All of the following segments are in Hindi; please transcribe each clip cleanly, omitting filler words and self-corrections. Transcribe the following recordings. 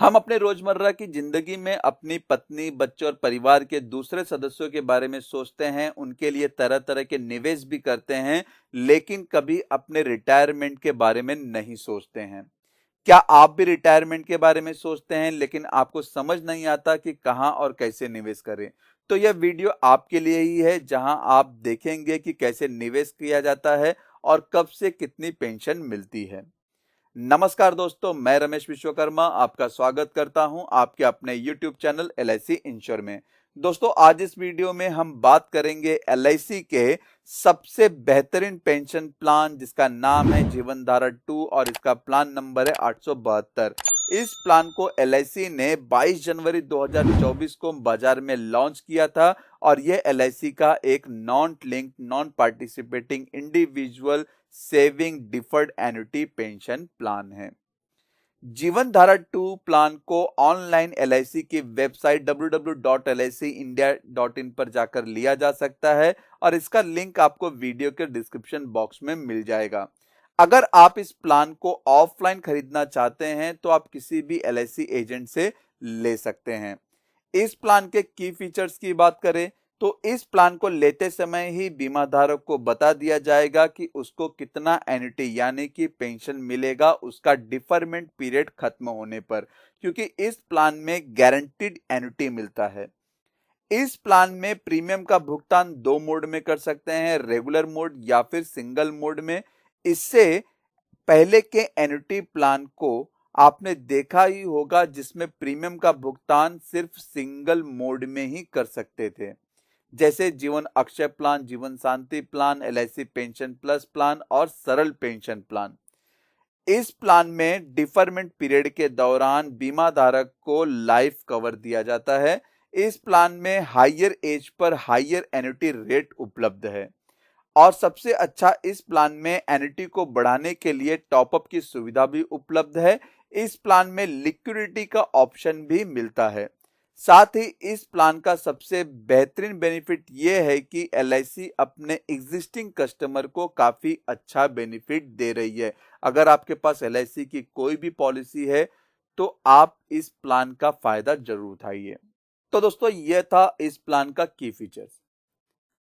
हम अपने रोजमर्रा की जिंदगी में अपनी पत्नी, बच्चों और परिवार के दूसरे सदस्यों के बारे में सोचते हैं, उनके लिए तरह तरह के निवेश भी करते हैं, लेकिन कभी अपने रिटायरमेंट के बारे में नहीं सोचते हैं। क्या आप भी रिटायरमेंट के बारे में सोचते हैं, लेकिन आपको समझ नहीं आता कि कहां और कैसे निवेश करें? तो यह वीडियो आपके लिए ही है, जहां आप देखेंगे कि कैसे निवेश किया जाता है और कब से कितनी पेंशन मिलती है। नमस्कार दोस्तों, मैं रमेश विश्वकर्मा आपका स्वागत करता हूं आपके अपने YouTube चैनल LIC इंश्योर में। दोस्तों, आज इस वीडियो में हम बात करेंगे LIC के सबसे बेहतरीन पेंशन प्लान, जिसका नाम है जीवन धारा 2 और इसका प्लान नंबर है 872। इस प्लान को LIC ने 22 जनवरी 2024 को बाजार में लॉन्च किया था और यह LIC का एक non linked, non participating individual saving deferred annuity pension plan है। जीवन धारा 2 प्लान को ऑनलाइन LIC की वेबसाइट www.licindia.in पर जाकर लिया जा सकता है और इसका लिंक आपको वीडियो के डिस्क्रिप्शन बॉक्स में मिल जाएगा। अगर आप इस प्लान को ऑफलाइन खरीदना चाहते हैं तो आप किसी भी LIC एजेंट से ले सकते हैं। इस प्लान के की फीचर्स की बात करें तो इस प्लान को लेते समय ही बीमा धारक को बता दिया जाएगा कि उसको कितना एन्युटी यानी कि पेंशन मिलेगा उसका डिफरमेंट पीरियड खत्म होने पर, क्योंकि इस प्लान में गारंटीड एन्युटी मिलता है। इस प्लान में प्रीमियम का भुगतान दो मोड में कर सकते हैं, रेगुलर मोड या फिर सिंगल मोड में। इससे पहले के एन्युटी प्लान को आपने देखा ही होगा, जिसमें प्रीमियम का भुगतान सिर्फ सिंगल मोड में ही कर सकते थे, जैसे जीवन Akshay plan, Jeevan Shanti plan, LIC pension plus plan और सरल पेंशन प्लान। इस प्लान में डिफरमेंट पीरियड के दौरान बीमा धारक को लाइफ कवर दिया जाता है। इस प्लान में हायर एज पर हायर एन्युटी रेट उपलब्ध है और सबसे अच्छा, इस प्लान में एन्युटी को बढ़ाने के लिए टॉपअप की सुविधा भी उपलब्ध है। इस प्लान में लिक्विडिटी का ऑप्शन भी मिलता है। साथ ही इस प्लान का सबसे बेहतरीन बेनिफिट यह है कि LIC अपने एग्जिस्टिंग कस्टमर को काफी अच्छा बेनिफिट दे रही है। अगर आपके पास LIC की कोई भी पॉलिसी है तो आप इस प्लान का फायदा जरूर उठाइए। तो दोस्तों, यह था इस प्लान का की फीचर्स।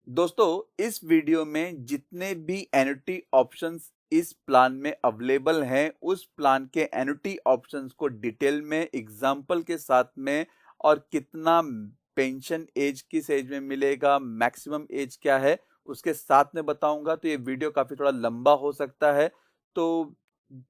दोस्तों, इस वीडियो में जितने भी एन्युटी ऑप्शंस इस प्लान में अवेलेबल हैं, उस प्लान के एन्युटी ऑप्शंस को डिटेल में एग्जाम्पल के साथ में और कितना पेंशन एज किस एज में मिलेगा, मैक्सिमम एज क्या है, उसके साथ में बताऊंगा। तो ये वीडियो काफी थोड़ा लंबा हो सकता है, तो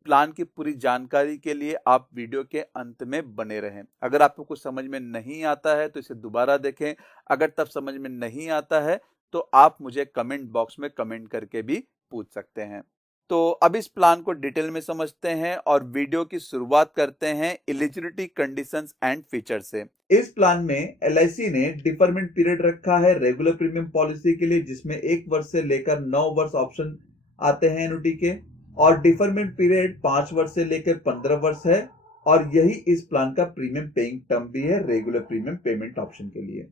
प्लान की पूरी जानकारी के लिए आप वीडियो के अंत में बने रहें। अगर आपको कुछ समझ में नहीं आता है तो इसे दोबारा देखें। अगर तब समझ में नहीं आता है तो आप मुझे कमेंट बॉक्स में कमेंट करके भी पूछ सकते हैं। तो अब इस प्लान को डिटेल में समझते हैं और वीडियो की शुरुआत करते हैं एलिजिबिलिटी कंडीशंस एंड फीचर से। इस प्लान में LIC ने डिफरमेंट पीरियड रखा है रेगुलर प्रीमियम पॉलिसी के लिए, जिसमें 1 वर्ष से लेकर 9 वर्ष ऑप्शन आते हैं एन्युटी के, और डिफरमेंट पीरियड 5 वर्ष से लेकर 15 वर्ष है। और यही इस प्लान का प्रीमियम पेइंग टर्म भी है रेगुलर प्रीमियम पेमेंट ऑप्शन के लिए।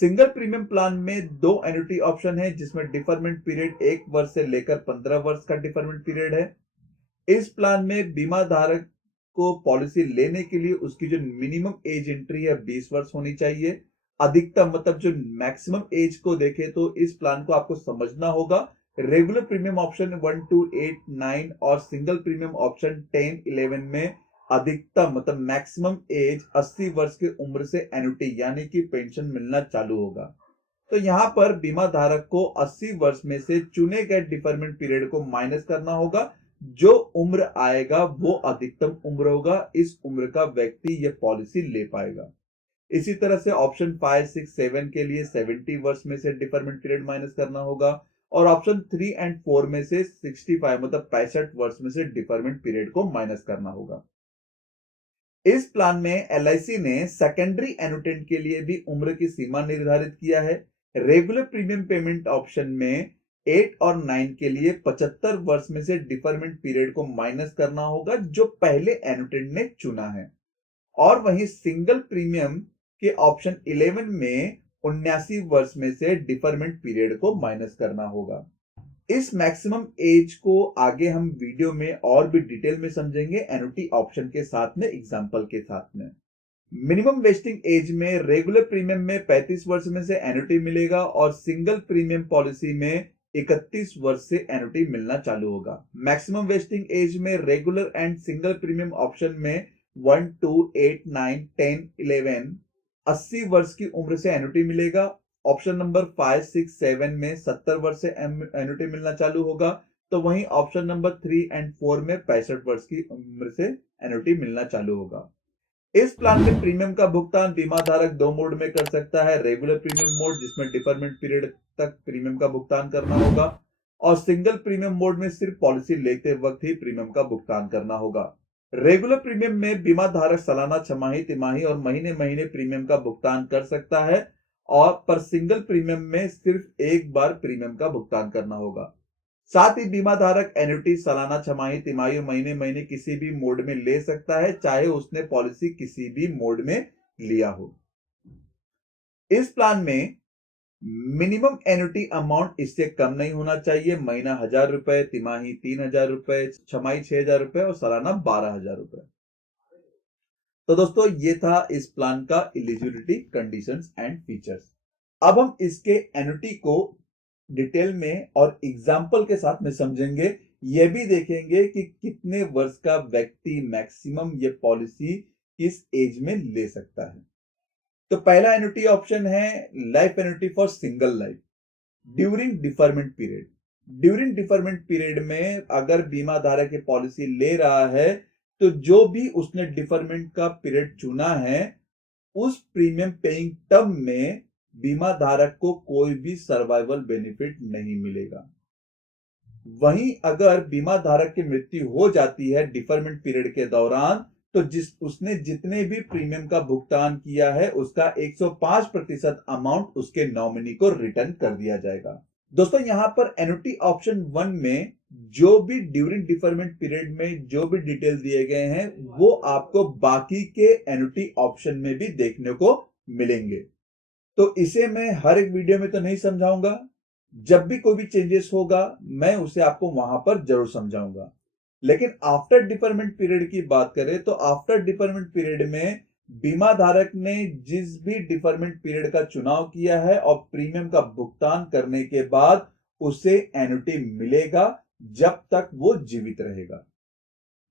सिंगल प्रीमियम प्लान में 2 एन्युटी ऑप्शन है, जिसमें डिफरमेंट पीरियड 1 वर्ष से लेकर 15 वर्ष का डिफरमेंट पीरियड है। इस प्लान में बीमा धारक को पॉलिसी लेने के लिए उसकी जो मिनिमम एज एंट्री है 20 वर्ष होनी चाहिए। अधिकतम मतलब जो मैक्सिमम एज को देखे तो इस प्लान को आपको समझना होगा। रेगुलर प्रीमियम ऑप्शन 1 2 8 9 और सिंगल प्रीमियम ऑप्शन 10 11 में अधिकतम मतलब मैक्सिमम एज 80 वर्ष की उम्र से एन्युटी यानी कि पेंशन मिलना चालू होगा। तो यहां पर बीमा धारक को 80 वर्ष में से चुने गए डिफरमेंट पीरियड को माइनस करना होगा। जो उम्र आएगा वो अधिकतम उम्र होगा, इस उम्र का व्यक्ति यह पॉलिसी ले पाएगा। इसी तरह से ऑप्शन 5 6 7 के लिए 70 वर्ष में से डिफरमेंट पीरियड माइनस करना होगा और ऑप्शन 3 एंड 4 में से 65 मतलब 65 वर्ष में से डिफरमेंट पीरियड को माइनस करना होगा। इस प्लान में LIC ने सेकेंडरी एनुटेंट के लिए भी उम्र की सीमा निर्धारित किया है। रेगुलर प्रीमियम पेमेंट ऑप्शन में 8 और 9 के लिए 75 वर्ष में से डिफरमेंट पीरियड को माइनस करना होगा जो पहले एनुटेंट ने चुना है। और वहीं सिंगल प्रीमियम के ऑप्शन 11 में 79 वर्ष में से डिफरमेंट पीरियड को माइनस करना होगा। इस मैक्सिमम एज को आगे हम वीडियो में और भी डिटेल में समझेंगे एन्युटी ऑप्शन के साथ में, एग्जांपल के साथ में। मिनिमम वेस्टिंग एज में रेगुलर प्रीमियम में 35 वर्ष में से एन्युटी मिलेगा और सिंगल प्रीमियम पॉलिसी में 31 वर्ष से एन्युटी मिलना चालू होगा। मैक्सिमम वेस्टिंग एज में regular and single premium option में 1, 2, 8, 9, 10, 11 80 वर्ष की उम्र से एन्युटी मिलेगा। ऑप्शन नंबर 5, 6, 7 में 70 वर्ष से एन्युटी मिलना चालू होगा। तो वहीं ऑप्शन नंबर 3 एंड 4 में 65 वर्ष की उम्र से एन्युटी मिलना चालू होगा। इस प्लान में प्रीमियम का भुगतान बीमा धारक दो मोड में कर सकता है। रेगुलर प्रीमियम मोड, जिसमें डिफरमेंट पीरियड तक प्रीमियम का भुगतान करना होगा, और सिंगल प्रीमियम मोड में सिर्फ पॉलिसी लेते वक्त ही प्रीमियम का भुगतान करना होगा। रेगुलर प्रीमियम में बीमा धारक सालाना, छमाही, तिमाही और महीने महीने प्रीमियम का भुगतान कर सकता है, और पर सिंगल प्रीमियम में सिर्फ एक बार प्रीमियम का भुगतान करना होगा। साथ ही बीमा धारक एन्युटी सालाना, छमाही, तिमाही और महीने महीने किसी भी मोड में ले सकता है, चाहे उसने पॉलिसी किसी भी मोड में लिया हो। इस प्लान में मिनिमम एन्युटी अमाउंट इससे कम नहीं होना चाहिए। महीना 1000 रुपए, तिमाही 3000 रुपए, छमाही 6000 रुपए और सालाना 12000 रुपए। तो दोस्तों, ये था इस प्लान का एलिजिबिलिटी कंडीशंस एंड फीचर्स। अब हम इसके एन्युटी को डिटेल में और एग्जाम्पल के साथ में समझेंगे। यह भी देखेंगे कि कितने वर्ष का व्यक्ति मैक्सिमम ये पॉलिसी किस एज में ले सकता है। तो पहला एन्युटी ऑप्शन है life annuity for single life during deferment period. During deferment period में अगर बीमा धारक ये पॉलिसी ले रहा है, तो जो भी उसने डिफरमेंट का पीरियड चुना है, उस प्रीमियम पेइंग टर्म में बीमा धारक को कोई भी सर्वाइवल बेनिफिट नहीं मिलेगा। वहीं अगर बीमा धारक की मृत्यु हो जाती है डिफरमेंट पीरियड के दौरान, तो उसने जितने भी प्रीमियम का भुगतान किया है, उसका 105% अमाउंट उसके नॉमिनी को रिटर्न कर दिया जाएगा। दोस्तों, यहां पर एन्युटी ऑप्शन 1 में जो भी ड्यूरिंग डिफरमेंट पीरियड में जो भी डिटेल दिए गए हैं, वो आपको बाकी के एन्युटी ऑप्शन में भी देखने को मिलेंगे। तो इसे मैं हर एक वीडियो में तो नहीं समझाऊंगा। जब भी कोई भी चेंजेस होगा, मैं उसे आपको वहां पर जरूर समझाऊंगा। लेकिन आफ्टर डिफरमेंट पीरियड की बात करें, तो आफ्टर डिफरमेंट पीरियड में बीमा धारक ने जिस भी डिफरमेंट पीरियड का चुनाव किया है और प्रीमियम का भुगतान करने के बाद उसे एन्युटी मिलेगा जब तक वो जीवित रहेगा।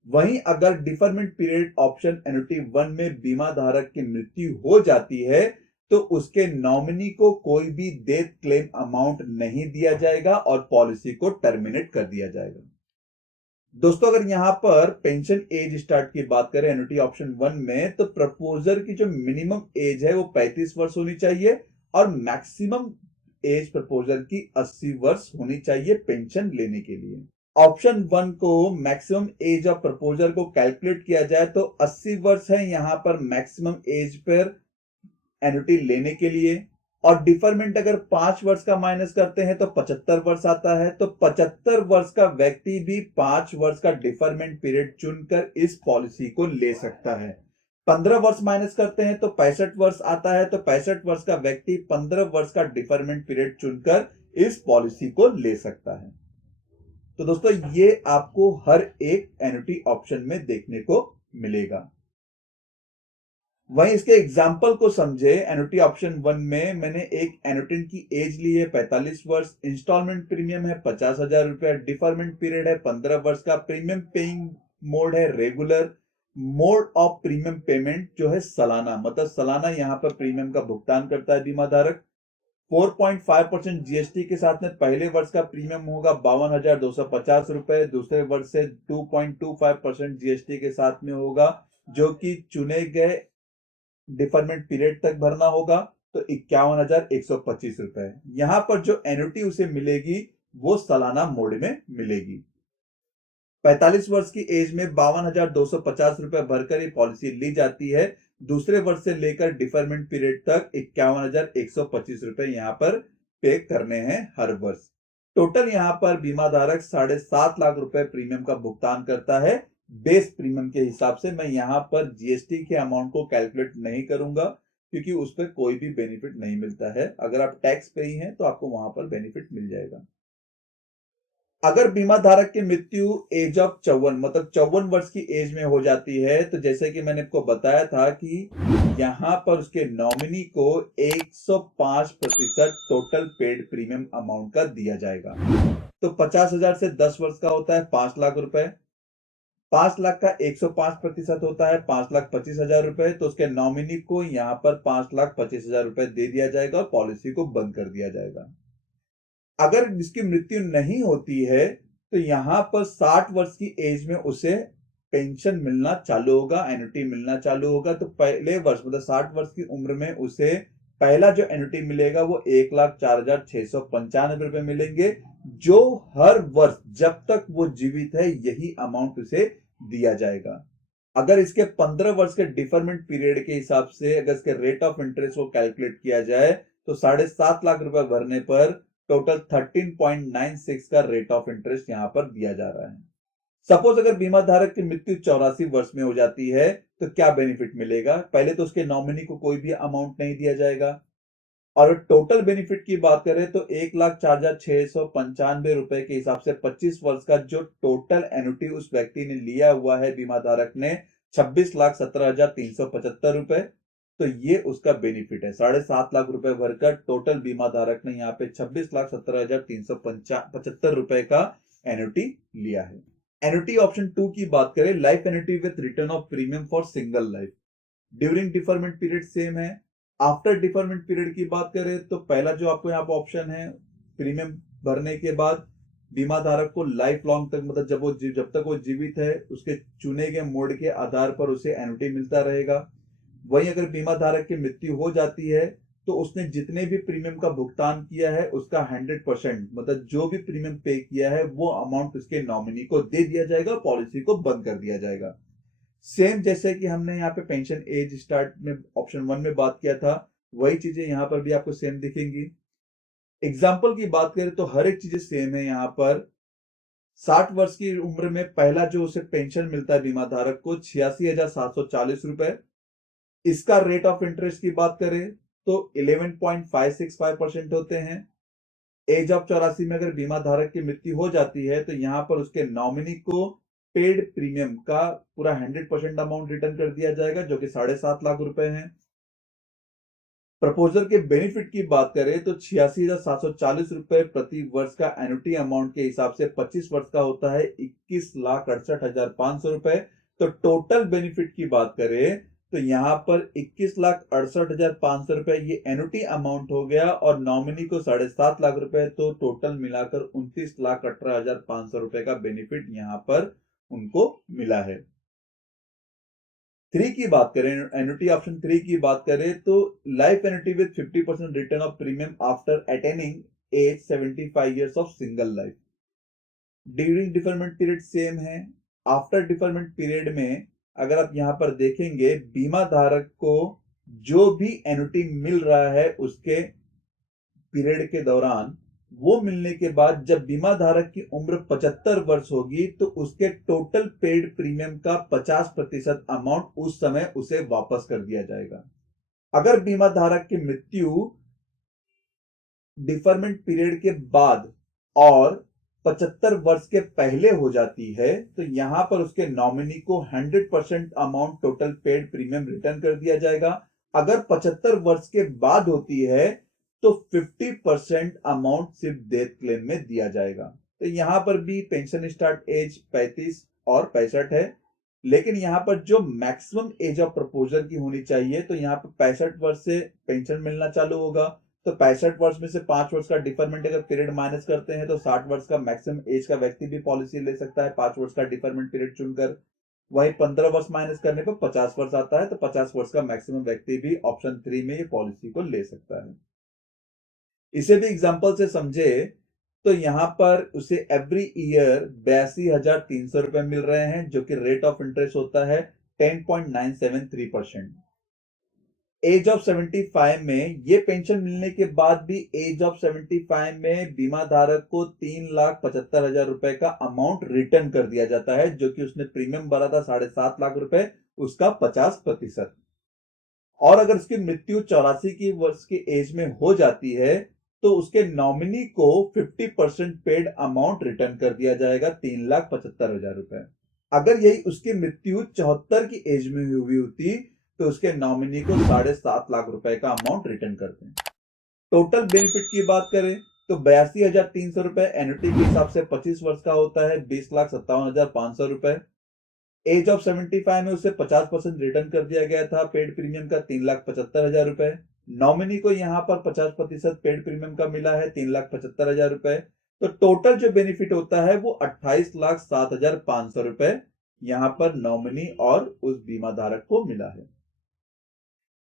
वहीं अगर डिफरमेंट पीरियड ऑप्शन एन्युटी 1 में बीमा धारक की मृत्यु हो जाती है, तो उसके नॉमिनी को कोई भी डेथ क्लेम अमाउंट नहीं दिया जाएगा और पॉलिसी को टर्मिनेट कर दिया जाएगा। दोस्तों, अगर यहां पर पेंशन एज स्टार्ट की बात करें एन्युटी ऑप्शन 1 में, तो प्रपोजर की जो मिनिमम एज है वो 35 वर्ष होनी चाहिए और मैक्सिमम एज प्रपोजर की 80 वर्ष होनी चाहिए पेंशन लेने के लिए। ऑप्शन 1 को मैक्सिमम एज ऑफ प्रपोजर को कैलकुलेट किया जाए तो 80 वर्ष है यहां पर मैक्सिमम एज पर एन्युटी लेने के लिए, और डिफरमेंट अगर 5 वर्ष का माइनस करते हैं तो 75 वर्ष आता है। तो 75 वर्ष का व्यक्ति भी 5 वर्ष का डिफरमेंट पीरियड चुनकर इस पॉलिसी को ले सकता है। 15 वर्ष माइनस करते हैं तो 65 वर्ष आता है। तो 65 वर्ष का व्यक्ति 15 वर्ष का डिफरमेंट पीरियड चुनकर इस पॉलिसी को ले सकता है। तो दोस्तों, ये आपको हर एक एन्युटी ऑप्शन में देखने को मिलेगा। वहीं इसके एग्जाम्पल को समझे। एन्युटी ऑप्शन 1 में मैंने एक एन्युटेंट की एज ली है 45 वर्ष, इंस्टॉलमेंट प्रीमियम है 50,000 रुपया, डिफरमेंट पीरियड है 15 वर्ष का, प्रीमियम पेइंग मोड है regular, mode of premium payment जो है सालाना, मतलब सालाना यहां पर प्रीमियम का भुगतान करता है बीमा धारक। 4.5% जीएसटी के साथ में पहले वर्ष का प्रीमियम होगा 52,250 रुपए, दूसरे वर्ष से 2.25% जीएसटी के साथ में होगा, जो कि चुने गए डिफरमेंट पीरियड तक भरना होगा। तो 51,125 रुपए। यहां पर जो एन्युटी उसे मिलेगी वो सालाना मोड में मिलेगी। 45 वर्ष की एज में 52,250 रुपए भरकर ये पॉलिसी ली जाती है। दूसरे वर्ष से लेकर डिफरमेंट पीरियड तक 51,125 रुपए यहां पर पे करने हैं हर वर्ष। टोटल यहां पर बीमा धारक 7.5 लाख रुपए प्रीमियम का भुगतान करता है बेस प्रीमियम के हिसाब से। मैं यहां पर जीएसटी के अमाउंट को कैलकुलेट नहीं करूंगा, क्योंकि उस पर कोई भी बेनिफिट नहीं मिलता है। अगर आप टैक्स पे ही हैं तो आपको वहां पर बेनिफिट मिल जाएगा। अगर बीमा धारक की मृत्यु एज ऑफ 54 मतलब 54 वर्ष की एज में हो जाती है, तो जैसे कि मैंने आपको बताया था कि यहां पर उसके नॉमिनी को 105% टोटल पेड प्रीमियम अमाउंट का दिया जाएगा। तो 50,000 से 10 वर्ष का होता है 5 लाख रुपए। 5 लाख का 105% होता है 5,25,000 रुपए। तो उसके नॉमिनी को यहां पर 5,25,000 रुपए दे दिया जाएगा और पॉलिसी को बंद कर दिया जाएगा। अगर जिसकी मृत्यु नहीं होती है, तो यहां पर 60 वर्ष की एज में उसे पेंशन मिलना चालू होगा, एन्युटी मिलना चालू होगा। तो पहले वर्ष मतलब 60 वर्ष की उम्र में उसे पहला जो एन्युटी मिलेगा वो 1,04,695 रुपए मिलेंगे, जो हर वर्ष जब तक वो जीवित है यही अमाउंट उसे दिया जाएगा। अगर इसके 15 वर्ष के डिफरमेंट पीरियड के हिसाब से अगर इसके रेट ऑफ इंटरेस्ट को कैलकुलेट किया जाए, तो 7.5 लाख रुपए भरने पर टोटल 13.96 का रेट ऑफ इंटरेस्ट यहां पर दिया जा रहा है। सपोज अगर बीमा धारक की मृत्यु 84 वर्ष में हो जाती है, तो क्या बेनिफिट मिलेगा? पहले तो उसके नॉमिनी को कोई भी अमाउंट नहीं दिया जाएगा, और टोटल बेनिफिट की बात करें तो 1,04,695 रुपए के हिसाब से 25 वर्ष का जो टोटल एन्युटी उस व्यक्ति ने लिया हुआ है बीमा धारक ने 26,17,375 रुपए, तो ये उसका बेनिफिट है। 7.5 लाख रुपए भरकर टोटल बीमा धारक ने यहाँ पे 26,17,375 रुपए का एन्युटी लिया है। एन्युटी ऑप्शन 2 की बात करें, life annuity with return of premium for single life. During deferment period same है। आफ्टर डिफरमेंट पीरियड की बात करें तो पहला जो आपको यहाँ पर ऑप्शन है, प्रीमियम भरने के बाद बीमा धारक को लाइफ लॉन्ग तक मतलब जब तक वो जीवित है उसके चुने गए मोड के आधार पर उसे एन्युटी मिलता रहेगा। वहीं अगर बीमा धारक की मृत्यु हो जाती है, तो उसने जितने भी प्रीमियम का भुगतान किया है उसका 100% मतलब जो भी प्रीमियम पे किया है वो अमाउंट उसके नॉमिनी को दे दिया जाएगा, पॉलिसी को बंद कर दिया जाएगा। सेम जैसे कि हमने यहाँ पे पेंशन एज स्टार्ट में ऑप्शन 1 में बात किया था, वही चीजें यहाँ पर भी आपको सेम दिखेंगी। एग्जाम्पल की बात करें तो हर एक चीजें सेम है। यहाँ पर 60 वर्ष की उम्र में पहला जो उसे पेंशन मिलता है बीमा धारक को 86,740 रुपए। इसका रेट ऑफ इंटरेस्ट की बात करें तो 11.565% होते हैं। एज ऑफ 84 में अगर बीमा धारक की मृत्यु हो जाती है, तो यहां पर उसके नॉमिनी को पेड प्रीमियम का पूरा 100% अमाउंट रिटर्न कर दिया जाएगा, जो कि 7.5 लाख रुपए है। प्रपोजल के बेनिफिट की बात करें तो 86,740 रुपए प्रति वर्ष का एन्युटी अमाउंट के हिसाब से 25 वर्ष का होता है 21,68,500 रुपए। तो टोटल बेनिफिट की बात करें तो यहां पर 21,68,500 रुपए ये एन्युटी अमाउंट हो गया, और नॉमिनी को 7.5 लाख रुपए, तो टोटल मिलाकर 29,18,500 रुपए का बेनिफिट यहां पर उनको मिला है। 3 की बात करें, एन्युटी ऑप्शन 3 की बात करें तो life annuity with 50% return of premium after attaining age 75 years of single life. During deferment period same है। आफ्टर डिफरमेंट पीरियड में अगर आप यहां पर देखेंगे, बीमा धारक को जो भी एन्युटी मिल रहा है उसके पीरियड के दौरान, वो मिलने के बाद जब बीमा धारक की उम्र 75 वर्ष होगी, तो उसके टोटल पेड प्रीमियम का 50% अमाउंट उस समय उसे वापस कर दिया जाएगा। अगर बीमा धारक की मृत्यु डिफरमेंट पीरियड के बाद और 75 वर्ष के पहले हो जाती है, तो यहां पर उसके नॉमिनी को 100% amount total paid premium return कर दिया जाएगा। अगर 75 वर्ष के बाद होती है तो 50% अमाउंट सिर्फ डेथ क्लेम में दिया जाएगा। तो यहां पर भी पेंशन स्टार्ट एज 35 और 65 है, लेकिन यहां पर जो मैक्सिमम एज ऑफ प्रपोजल की होनी चाहिए, तो यहां पर 65 वर्ष से पेंशन मिलना चालू होगा। तो 65 वर्ष में से 5 वर्ष का डिफरमेंट अगर पीरियड माइनस करते हैं, तो 60 वर्ष का मैक्सिमम एज का व्यक्ति भी पॉलिसी ले सकता है 5 वर्ष का डिफरमेंट पीरियड चुनकर। वही 15 वर्ष माइनस करने पर 50 वर्ष आता है, तो 50 वर्ष का मैक्सिमम व्यक्ति भी ऑप्शन 3 में ये पॉलिसी को ले सकता है। इसे भी एग्जांपल से समझे तो यहां पर उसे एवरी ईयर 82,300 रुपए मिल रहे हैं, जो कि रेट ऑफ इंटरेस्ट होता है 10.973%। एज ऑफ 75 में ये पेंशन मिलने के बाद भी एज ऑफ 75 में बीमा धारक को 3,75,000 रुपए का अमाउंट रिटर्न कर दिया जाता है, जो कि उसने प्रीमियम भरा था 7.5 लाख रुपए, उसका 50%। और अगर उसकी मृत्यु 84 की वर्ष की एज में हो जाती है, तो उसके नॉमिनी को 50% पेड अमाउंट रिटर्न कर दिया जाएगा, 3,75,000 रुपए। अगर यही उसकी मृत्यु 74 की एज में हुई होती तो उसके नॉमिनी को 7.5 लाख रुपए का अमाउंट रिटर्न करते हैं। टोटल बेनिफिट की बात करें तो 82,300 रुपए एन्युटी के हिसाब से 25 वर्ष का होता है, 20,57,500 रुपए। एज ऑफ 75 में उसे 50% रिटर्न कर दिया गया था पेड प्रीमियम का, 3,75,000 रुपए। नॉमिनी को यहां पर 50% पेड प्रीमियम का मिला है, 3,75,000 रुपए। तो टोटल जो बेनिफिट होता है वो 28,07,500 रुपए यहां पर नॉमिनी और उस बीमा धारक को मिला है।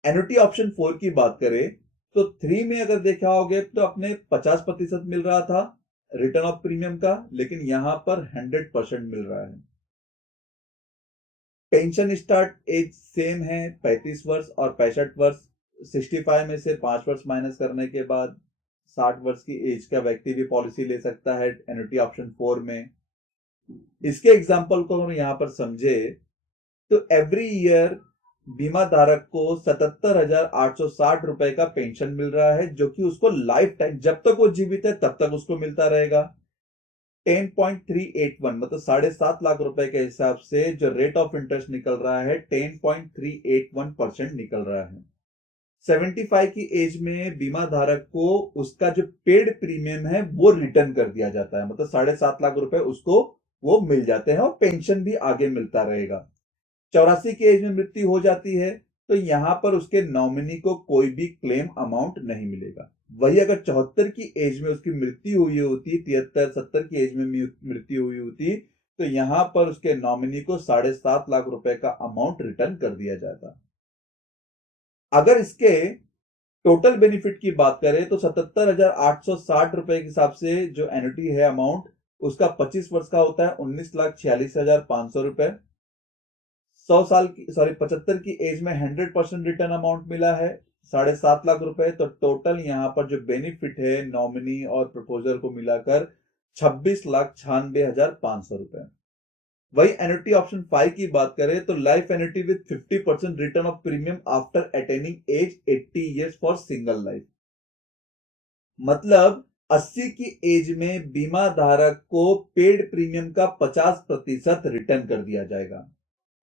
एन्युटी ऑप्शन 4 की बात करें तो 3 में अगर देखा होगे तो अपने 50% मिल रहा था रिटर्न ऑफ प्रीमियम का, लेकिन यहां पर 100% मिल रहा है। पेंशन स्टार्ट एज सेम है, 35 वर्ष और 65 वर्ष। 65 में से 5 वर्ष माइनस करने के बाद 60 वर्ष की एज का व्यक्ति भी पॉलिसी ले सकता है एन्युटी ऑप्शन 4 में। इसके एग्जांपल को हम यहां पर समझे तो एवरी ईयर बीमा धारक को 77,860 रुपए का पेंशन मिल रहा है, जो कि उसको लाइफ टाइम जब तक वो जीवित है तब तक उसको मिलता रहेगा। 10.381 मतलब 7.5 लाख रुपए के हिसाब से जो रेट ऑफ इंटरेस्ट निकल रहा है 10.381% निकल रहा है। 75 की एज में बीमा धारक को उसका जो पेड प्रीमियम है वो रिटर्न कर दिया जाता है, मतलब 7.5 लाख रुपए उसको वो मिल जाते हैं और पेंशन भी आगे मिलता रहेगा। 84 की एज में मृत्यु हो जाती है तो यहां पर उसके नॉमिनी को कोई भी क्लेम अमाउंट नहीं मिलेगा। वही अगर 74 की एज में उसकी मृत्यु हुई होती, 73 70 की एज में मृत्यु हुई होती तो यहां पर उसके नॉमिनी को 7.5 लाख रुपए का अमाउंट रिटर्न कर दिया जाता। अगर इसके टोटल बेनिफिट की बात करें तो 77,860 रुपए के हिसाब से जो एन्युटी है अमाउंट उसका 25 वर्ष का होता है, 19,46,500 रुपए। 100 साल की 75 की एज में 100% रिटर्न अमाउंट मिला है, 7.5 लाख रुपए। तो टोटल यहां पर जो बेनिफिट है नॉमिनी और प्रपोजल को मिलाकर 26,96,500 रुपए। वही एन्युटी ऑप्शन 5 की बात करें तो life annuity with 50% return of premium after attaining age 80 years for single life. मतलब 80 की एज में बीमा धारक को पेड प्रीमियम का 50% रिटर्न कर दिया जाएगा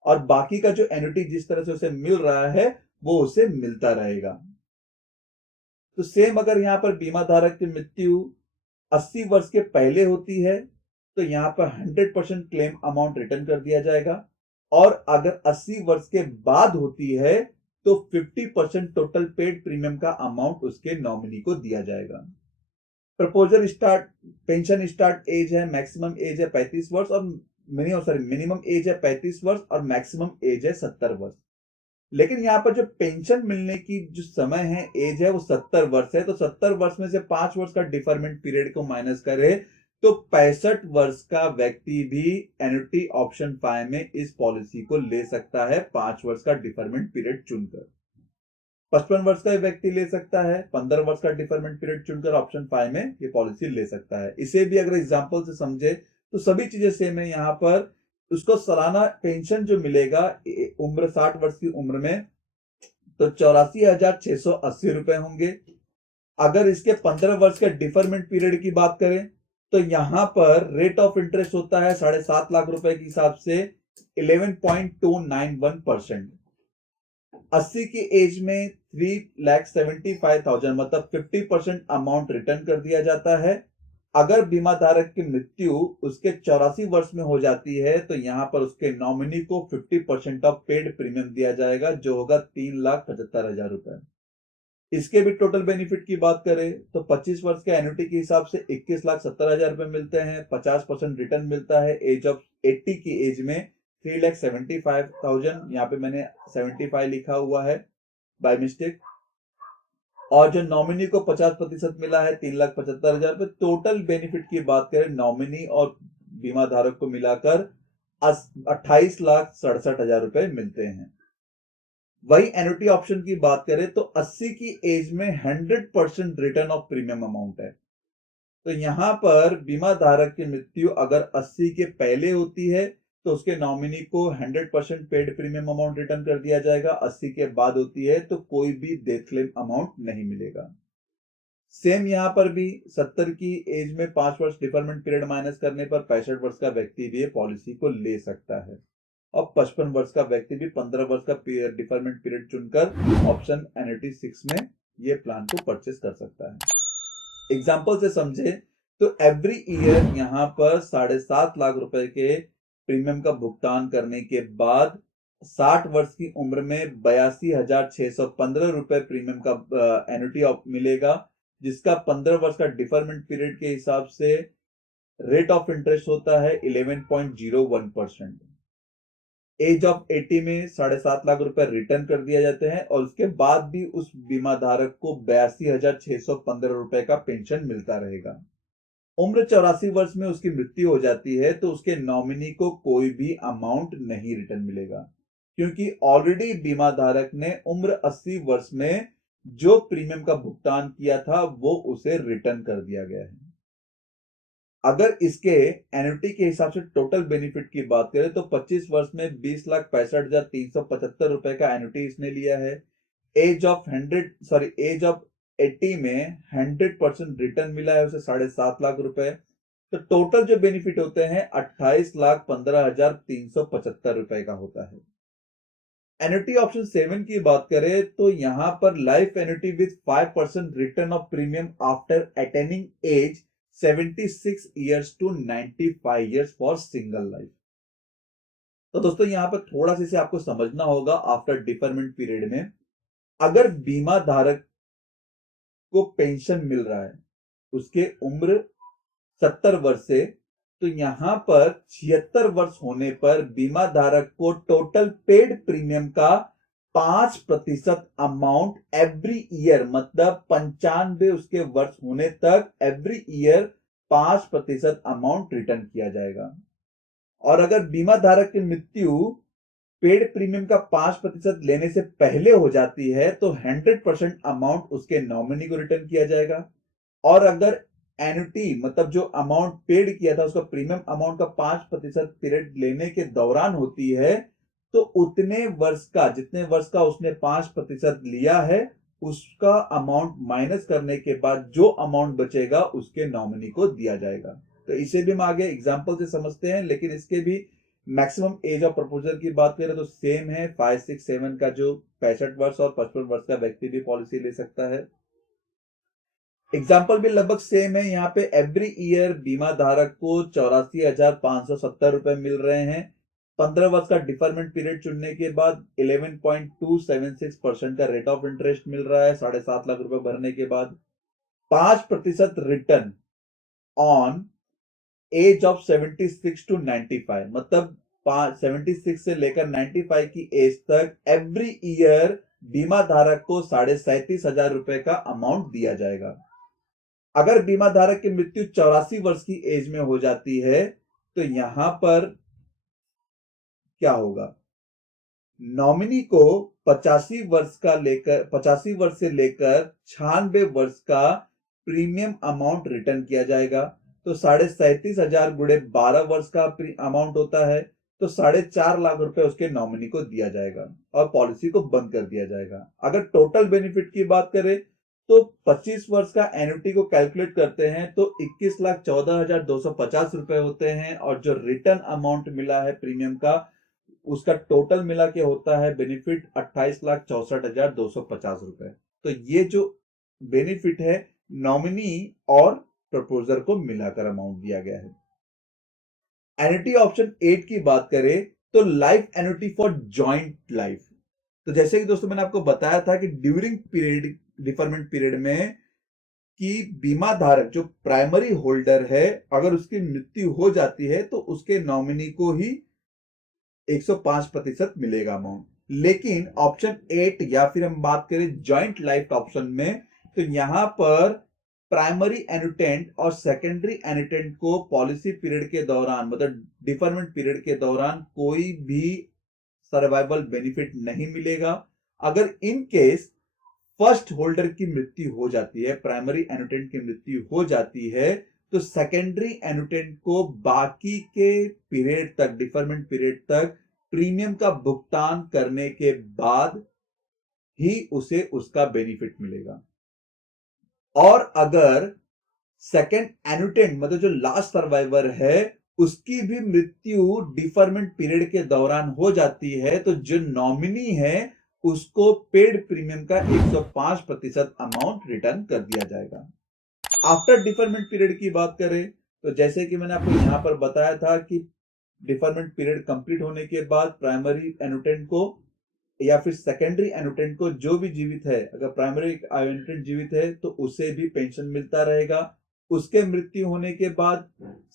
और बाकी का जो एन्युटी जिस तरह से उसे मिल रहा है वो उसे मिलता रहेगा। तो सेम अगर यहां पर बीमा धारक की मृत्यु 80 वर्ष के पहले होती है तो यहां पर 100% क्लेम अमाउंट रिटर्न कर दिया जाएगा और अगर 80 वर्ष के बाद होती है तो 50% टोटल पेड प्रीमियम का अमाउंट उसके नॉमिनी को दिया जाएगा। Proposal start pension start age है, मैक्सिमम एज है 35 वर्ष और मिनिमम एज है 35 वर्ष और मैक्सिमम एज है 70 वर्ष। लेकिन यहां पर जो पेंशन मिलने की जो समय है एज है वो 70 वर्ष है, तो 70 वर्ष में से 5 वर्ष का डिफरमेंट पीरियड को माइनस करें तो 65 वर्ष का व्यक्ति भी एन्युटी ऑप्शन 5 में इस पॉलिसी को ले सकता है, 5 वर्ष का डिफरमेंट पीरियड चुनकर। 55 वर्ष का व्यक्ति ले सकता है, 15 वर्ष का डिफरमेंट पीरियड चुनकर ऑप्शन 5 में ये पॉलिसी ले सकता है। इसे भी अगर एग्जांपल से समझे तो सभी चीजें सेम है। यहां पर उसको सालाना पेंशन जो मिलेगा उम्र 60 वर्ष की उम्र में तो 84,680 रुपए होंगे। अगर इसके 15 वर्ष के डिफरमेंट पीरियड की बात करें तो यहां पर रेट ऑफ इंटरेस्ट होता है 7.5 लाख रुपए के हिसाब से 11.291%। 80 की एज में 3,75,000 मतलब 50% अमाउंट रिटर्न कर दिया जाता है। अगर बीमा धारक की मृत्यु उसके 84 वर्ष में हो जाती है तो यहां पर उसके नॉमिनी को 50% ऑफ पेड प्रीमियम दिया जाएगा, जो होगा 3,75,000 रुपए। इसके भी टोटल बेनिफिट की बात करें तो 25 वर्ष के एन्युटी के हिसाब से 21,70,000 रुपए मिलते हैं, 50% रिटर्न मिलता है। एज ऑफ 80 की एज में 3,75,000, यहाँ पे मैंने 75 लिखा हुआ है बाय मिस्टेक। और जो नॉमिनी को 50% मिला है 3,75,000 रुपए। टोटल बेनिफिट की बात करें नॉमिनी और बीमा धारक को मिलाकर 28,67,000 रुपए मिलते हैं। वही एन्युटी ऑप्शन की बात करें तो 80 की एज में 100% रिटर्न ऑफ प्रीमियम अमाउंट है। तो यहां पर बीमा धारक की मृत्यु अगर 80 के पहले होती है तो उसके नॉमिनी को 100% पेड प्रीमियम अमाउंट रिटर्न कर दिया जाएगा। 80 के बाद होती है तो कोई भी डेथ क्लेम अमाउंट नहीं मिलेगा। सेम यहाँ पर भी 70 की एज में 5 वर्ष डिफरमेंट पीरियड माइनस करने पर 65 वर्ष का व्यक्ति भी ये पॉलिसी को ले सकता है और 55 वर्ष का व्यक्ति भी 15 वर्ष का डिफरमेंट पीरियड चुनकर ऑप्शन एन्युटी 6 में ये प्लान को परचेस कर सकता है। एग्जाम्पल से समझे तो एवरी ईयर यहाँ पर 7.5 लाख रुपए के प्रीमियम का भुगतान करने के बाद 60 वर्ष की उम्र में 82,615 रुपए प्रीमियम का एन्युटी मिलेगा, जिसका 15 वर्ष का डिफरमेंट पीरियड के हिसाब से रेट ऑफ इंटरेस्ट होता है 11.01%। एज ऑफ 80 में 7.5 लाख रुपए रिटर्न कर दिया जाते हैं और उसके बाद भी उस बीमा धारक को 82,615 रुपए का पेंशन मिलता रहेगा। उम्र 84 वर्ष में उसकी मृत्यु हो जाती है तो उसके नॉमिनी को कोई भी अमाउंट नहीं रिटर्न मिलेगा, क्योंकि ऑलरेडी बीमा धारक ने उम्र 80 वर्ष में जो प्रीमियम का भुगतान किया था वो उसे रिटर्न कर दिया गया है। अगर इसके एन्युटी के हिसाब से टोटल बेनिफिट की बात करें तो 25 वर्ष में 20,65,375 रुपए का एन्युटी इसने लिया है। एज ऑफ 80 में 100% रिटर्न मिला है उसे 7.5 लाख रुपए। तो टोटल जो बेनिफिट होते हैं 28,15,375 रुपए का होता है। एन्युटी ऑप्शन 7 की बात करें तो यहां पर life annuity with 5% return of premium after attaining age 76 years to 95 years for single life. तो दोस्तों यहां पर थोड़ा सा इसे आपको समझना होगा। आफ्टर डिफरमेंट पीरियड में अगर बीमा धारक को पेंशन मिल रहा है उसके उम्र 70 वर्ष से, तो यहां पर 76 वर्ष होने पर बीमा धारक को टोटल पेड प्रीमियम का 5% अमाउंट एवरी ईयर, मतलब 95 उसके वर्ष होने तक एवरी ईयर 5% अमाउंट रिटर्न किया जाएगा। और अगर बीमा धारक की मृत्यु पेड प्रीमियम का 5% लेने से पहले हो जाती है तो 100% अमाउंट उसके नॉमिनी को रिटर्न किया जाएगा। और अगर एन्युटी मतलब जो अमाउंट पेड किया था उसका प्रीमियम अमाउंट का 5% पीरियड लेने के दौरान होती है तो उतने वर्ष का, जितने वर्ष का उसने 5% लिया है उसका अमाउंट माइनस करने के बाद जो अमाउंट बचेगा उसके नॉमिनी को दिया जाएगा। तो इसे भी हम आगे एग्जांपल से समझते हैं, लेकिन इसके भी मैक्सिमम एज ऑफ प्रपोजल की बात करें तो सेम है 5, 6, 7 का, जो 65 वर्ष और 55 वर्ष का व्यक्ति भी पॉलिसी ले सकता है। एग्जाम्पल भी लगभग सेम है। यहाँ पे एवरी ईयर बीमा धारक को 84,570 रुपए मिल रहे हैं। 15 वर्ष का डिफरमेंट पीरियड चुनने के बाद 11.276% का रेट ऑफ इंटरेस्ट मिल रहा है 7.5 लाख रुपए भरने के बाद। 5% return on age of 76 to 95, मतलब 76 से लेकर 95 की एज तक एवरी ईयर बीमा धारक को 37,500 रुपए का अमाउंट दिया जाएगा। अगर बीमा धारक की मृत्यु 84 वर्ष की एज में हो जाती है तो यहां पर क्या होगा, नॉमिनी को 85 वर्ष से लेकर 96 वर्ष का प्रीमियम अमाउंट रिटर्न किया जाएगा। तो 37,500 गुणे 12 वर्ष का अमाउंट होता है तो 4.5 लाख रुपए उसके नॉमिनी को दिया जाएगा और पॉलिसी को बंद कर दिया जाएगा। अगर टोटल बेनिफिट की बात करें तो 25 वर्ष का एन्युटी को कैलकुलेट करते हैं तो 21,14,250 रुपए होते हैं और जो रिटर्न अमाउंट मिला है प्रीमियम का उसका टोटल मिला के होता है बेनिफिट 28,64,250 रुपए। तो ये जो बेनिफिट है नॉमिनी और प्रपोजर को मिलाकर अमाउंट दिया गया है। एन्युटी ऑप्शन 8 की बात करें तो life annuity for joint life. तो जैसे कि दोस्तों मैंने आपको बताया था कि ड्यूरिंग पीरियड डिफरमेंट पीरियड में कि बीमा धारक जो प्राइमरी होल्डर है अगर उसकी मृत्यु हो जाती है तो उसके नॉमिनी को ही 105% मिलेगा अमाउंट। लेकिन ऑप्शन 8 या फिर हम बात करें जॉइंट लाइफ ऑप्शन में तो यहां पर प्राइमरी एनुटेंट और सेकेंडरी एनुटेंट को पॉलिसी पीरियड के दौरान, मतलब डिफरमेंट पीरियड के दौरान कोई भी सर्वाइवल बेनिफिट नहीं मिलेगा। अगर इन केस फर्स्ट होल्डर की मृत्यु हो जाती है, प्राइमरी एनुटेंट की मृत्यु हो जाती है तो सेकेंडरी एनुटेंट को बाकी के पीरियड तक, डिफरमेंट पीरियड तक प्रीमियम का भुगतान करने के बाद ही उसे उसका बेनिफिट मिलेगा। और अगर सेकंड एनुटेंट मतलब जो लास्ट सर्वाइवर है उसकी भी मृत्यु डिफरमेंट पीरियड के दौरान हो जाती है तो जो नॉमिनी है उसको पेड प्रीमियम का 105% अमाउंट रिटर्न कर दिया जाएगा। आफ्टर डिफरमेंट पीरियड की बात करें तो जैसे कि मैंने आपको यहां पर बताया था कि डिफरमेंट पीरियड कंप्लीट होने के बाद प्राइमरी एनुटेंट को या फिर सेकेंडरी एनुटेंट को जो भी जीवित है, अगर प्राइमरी एनुटेंट जीवित है तो उसे भी पेंशन मिलता रहेगा। उसके मृत्यु होने के बाद